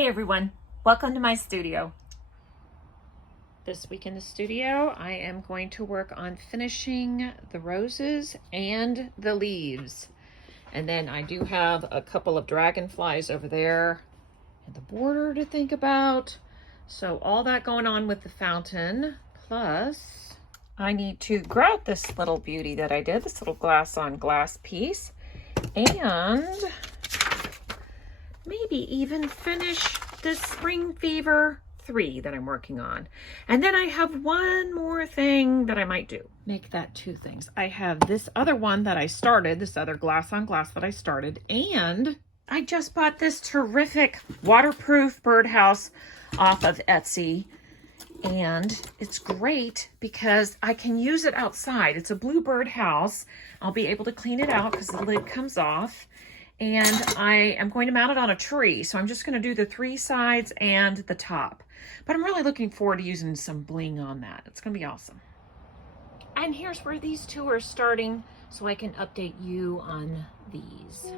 Hey everyone, welcome to my studio. This week in the studio, I am going to work on finishing the roses and the leaves. And then I do have a couple of dragonflies over there and the border to think about. So all that going on with the fountain, plus I need to grout this little beauty that I did, this little glass on glass piece, and maybe even finish this Spring Fever 3 that I'm working on. And then I have one more thing that I might do. Make that two things. I have this other one that I started, this other glass on glass that I started, and I just bought this terrific waterproof birdhouse off of Etsy. And it's great because I can use it outside. It's a Bluebird house. I'll be able to clean it out because the lid comes off. And I am going to mount it on a tree. So I'm just going to do the three sides and the top. But I'm really looking forward to using some bling on that. It's going to be awesome. And here's where these two are starting so I can update you on these.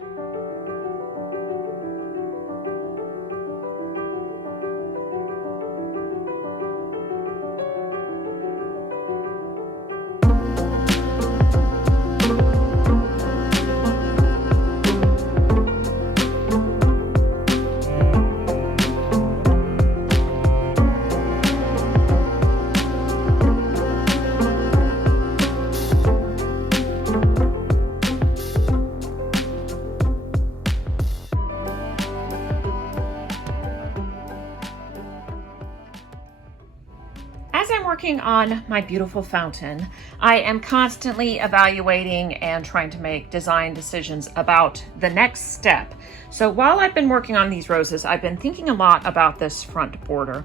As I'm working on my beautiful fountain, I am constantly evaluating and trying to make design decisions about the next step. So while I've been working on these roses, I've been thinking a lot about this front border.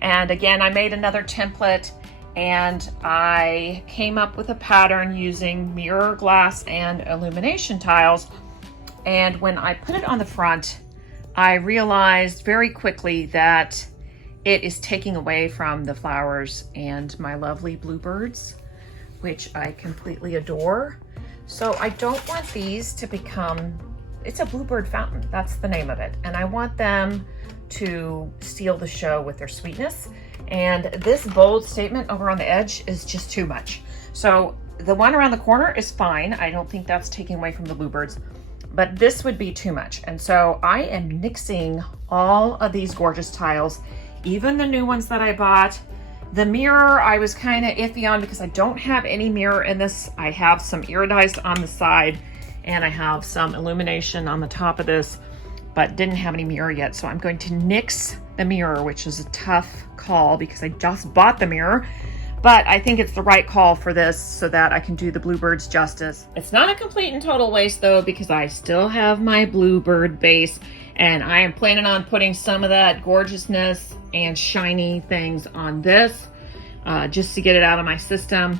And again, I made another template and I came up with a pattern using mirror glass and illumination tiles. And when I put it on the front, I realized very quickly that it is taking away from the flowers and my lovely bluebirds, which I completely adore. So I don't want these to become, it's a Bluebird Fountain, that's the name of it. And I want them to steal the show with their sweetness. And this bold statement over on the edge is just too much. So the one around the corner is fine. I don't think that's taking away from the bluebirds, but this would be too much. And so I am nixing all of these gorgeous tiles, even the new ones that I bought. The mirror I was kind of iffy on because I don't have any mirror in this. I have some iridized on the side and I have some illumination on the top of this, but didn't have any mirror yet. So I'm going to nix the mirror, which is a tough call because I just bought the mirror, but I think it's the right call for this so that I can do the bluebirds justice. It's not a complete and total waste though, because I still have my bluebird base and I am planning on putting some of that gorgeousness and shiny things on this just to get it out of my system.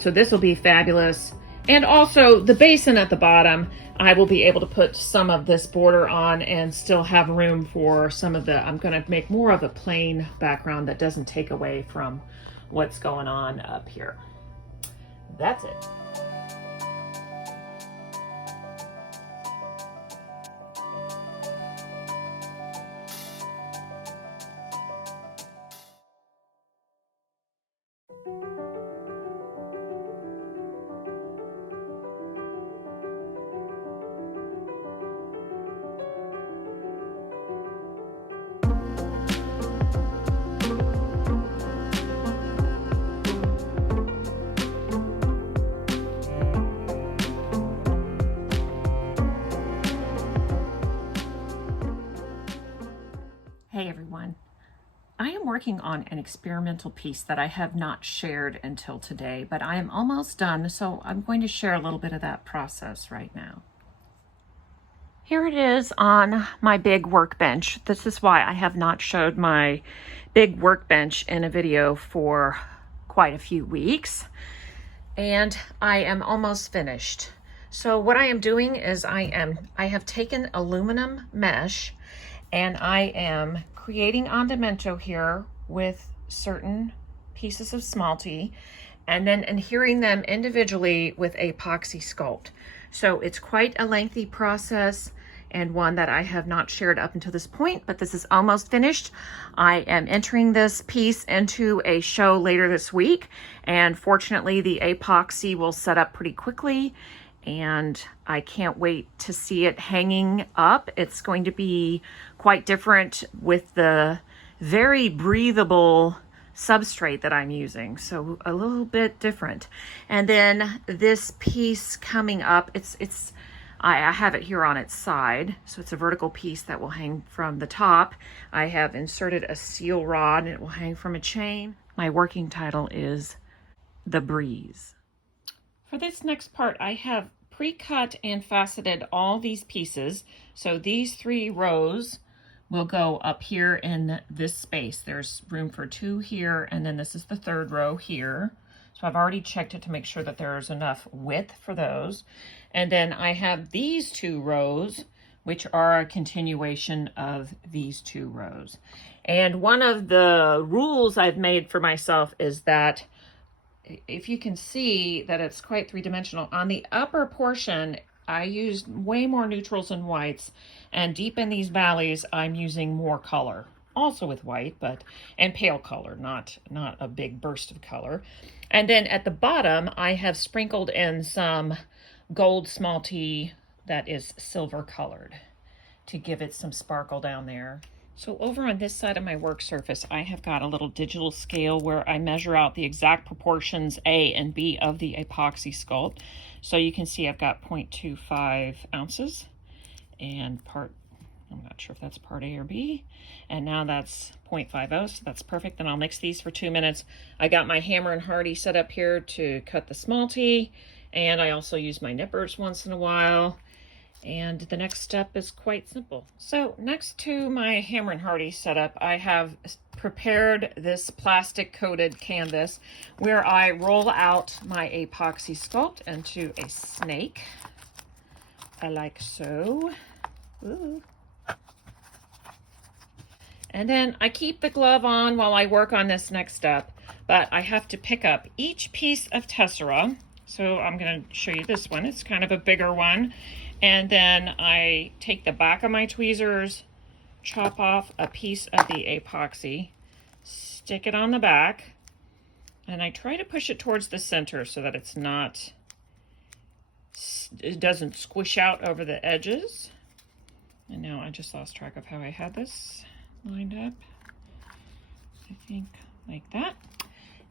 So this will be fabulous. And also the basin at the bottom, I will be able to put some of this border on and still have room for some of the, I'm going to make more of a plain background that doesn't take away from what's going on up here. That's it. Hey everyone, I am working on an experimental piece that I have not shared until today, but I am almost done, so I'm going to share a little bit of that process right now. Here it is on my big workbench. This is why I have not showed my big workbench in a video for quite a few weeks, and I am almost finished. So what I am doing is I have taken aluminum mesh and I am creating ondimento here with certain pieces of smalty and then adhering them individually with epoxy sculpt. So it's quite a lengthy process and one that I have not shared up until this point, but this is almost finished. I am entering this piece into a show later this week, and fortunately the epoxy will set up pretty quickly, and I can't wait to see it hanging up. It's going to be quite different with the very breathable substrate that I'm using, so a little bit different. And then this piece coming up, I have it here on its side, so it's a vertical piece that will hang from the top. I have inserted a seal rod and it will hang from a chain. My working title is The Breeze. For this next part, I have pre-cut and faceted all these pieces. So these 3 rows will go up here in this space. There's room for 2 here, and then this is the 3rd row here. So I've already checked it to make sure that there's enough width for those. And then I have these 2 rows, which are a continuation of these 2 rows. And one of the rules I've made for myself is that if you can see that it's quite 3-dimensional, on the upper portion, I used way more neutrals and whites, and deep in these valleys, I'm using more color, also with white, and pale color, not a big burst of color. And then at the bottom, I have sprinkled in some gold small T that is silver colored to give it some sparkle down there. So over on this side of my work surface, I have got a little digital scale where I measure out the exact proportions A and B of the epoxy sculpt. So you can see I've got 0.25 ounces and I'm not sure if that's part A or B. And now that's 0.50, so that's perfect. Then I'll mix these for 2 minutes. I got my hammer and hardy set up here to cut the small T, and I also use my nippers once in a while. And the next step is quite simple. So next to my hammer and hardy setup, I have prepared this plastic coated canvas where I roll out my epoxy sculpt into a snake, like so. Ooh. And then I keep the glove on while I work on this next step, but I have to pick up each piece of tessera. So I'm going to show you this one. It's kind of a bigger one. And then I take the back of my tweezers, chop off a piece of the epoxy, stick it on the back, and I try to push it towards the center so that it doesn't squish out over the edges. And now I just lost track of how I had this lined up. I think like that.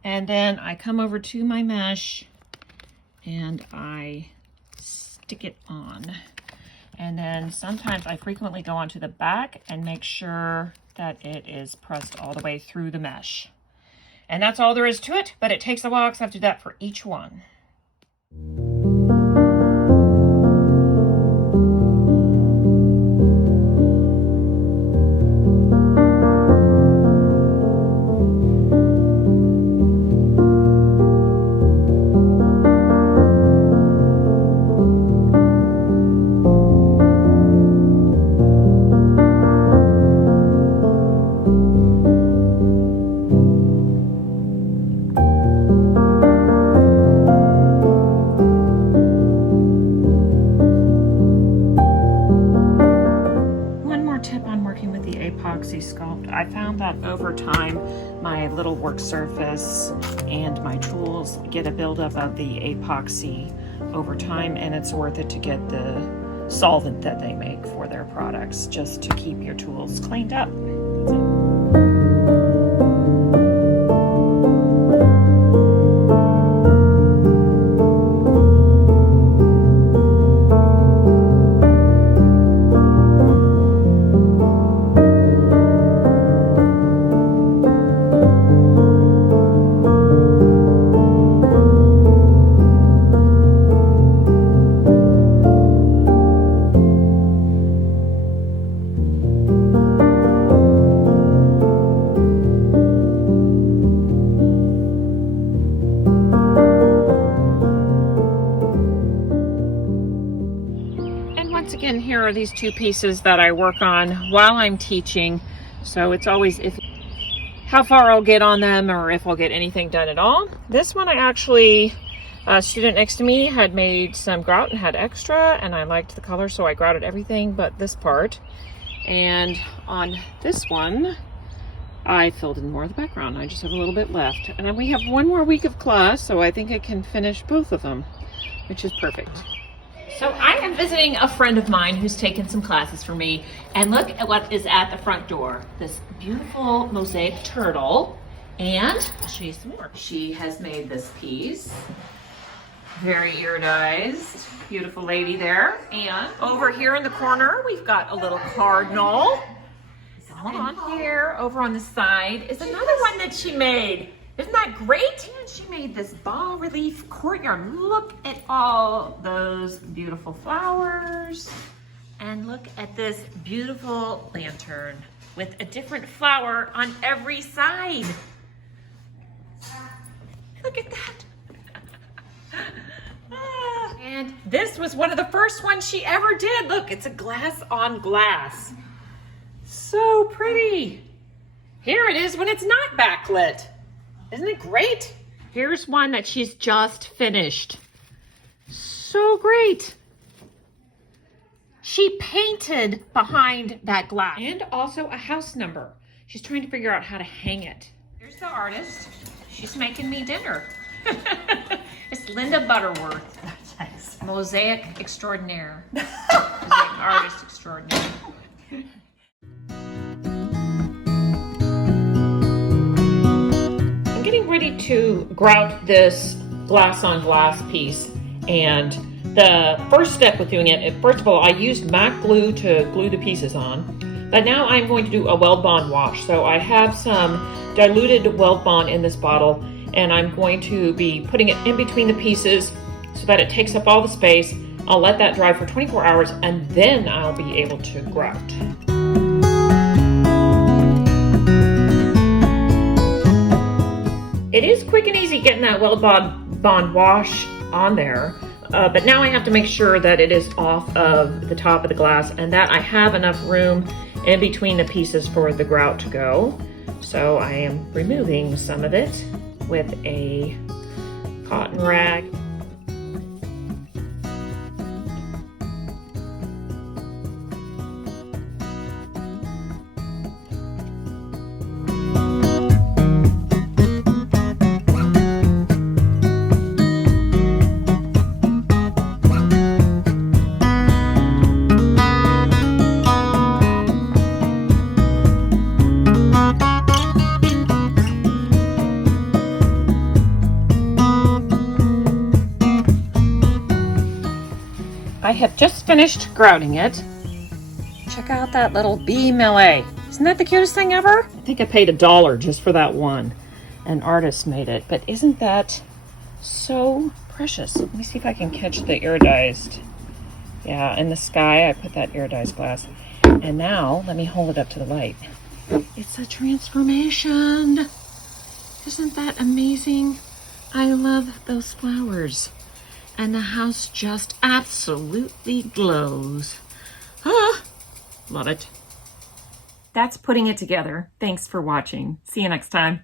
And then I come over to my mesh and I stick it on. And then sometimes I frequently go onto the back and make sure that it is pressed all the way through the mesh. And that's all there is to it, but it takes a while because I have to do that for each one. I found that over time my little work surface and my tools get a buildup of the epoxy over time, and it's worth it to get the solvent that they make for their products just to keep your tools cleaned up. Again, here are these 2 pieces that I work on while I'm teaching, so it's always how far I'll get on them or if I'll get anything done at all. This one I actually A student next to me had made some grout and had extra, and I liked the color, so I grouted everything but this part. And on this one, I filled in more of the background. I just have a little bit left. And then we have one more week of class, so I think I can finish both of them, which is perfect. So I am visiting a friend of mine who's taken some classes for me, and look at what is at the front door. This beautiful mosaic turtle, and I'll show you some more. She has made this piece. Very iridized, beautiful lady there. And over here in the corner, we've got a little cardinal. Hold on, here, over on the side, is another one that she made. Isn't that great? And she made this bas relief courtyard. Look at all those beautiful flowers. And look at this beautiful lantern with a different flower on every side. Look at that. And this was one of the first ones she ever did. Look, it's a glass on glass. So pretty. Here it is when it's not backlit. Isn't it great? Here's one that she's just finished. So great. She painted behind that glass. And also a house number. She's trying to figure out how to hang it. Here's the artist. She's making me dinner. It's Linda Butterworth. That's nice. Mosaic extraordinaire. Mosaic artist extraordinaire. I'm getting ready to grout this glass on glass piece, and the first step with doing it, first of all, I used MAC glue to glue the pieces on, but now I'm going to do a weld bond wash. So I have some diluted weld bond in this bottle, and I'm going to be putting it in between the pieces so that it takes up all the space. I'll let that dry for 24 hours, and then I'll be able to grout. It is quick and easy getting that weld bond wash on there, but now I have to make sure that it is off of the top of the glass and that I have enough room in between the pieces for the grout to go. So I am removing some of it with a cotton rag. I have just finished grouting it. Check out that little bee melee. Isn't that the cutest thing ever? I think I paid $1 just for that one. An artist made it, but isn't that so precious? Let me see if I can catch the iridized. Yeah, in the sky, I put that iridized glass. And now, let me hold it up to the light. It's a transformation. Isn't that amazing? I love those flowers. And the house just absolutely glows. Ah, love it. That's putting it together. Thanks for watching. See you next time.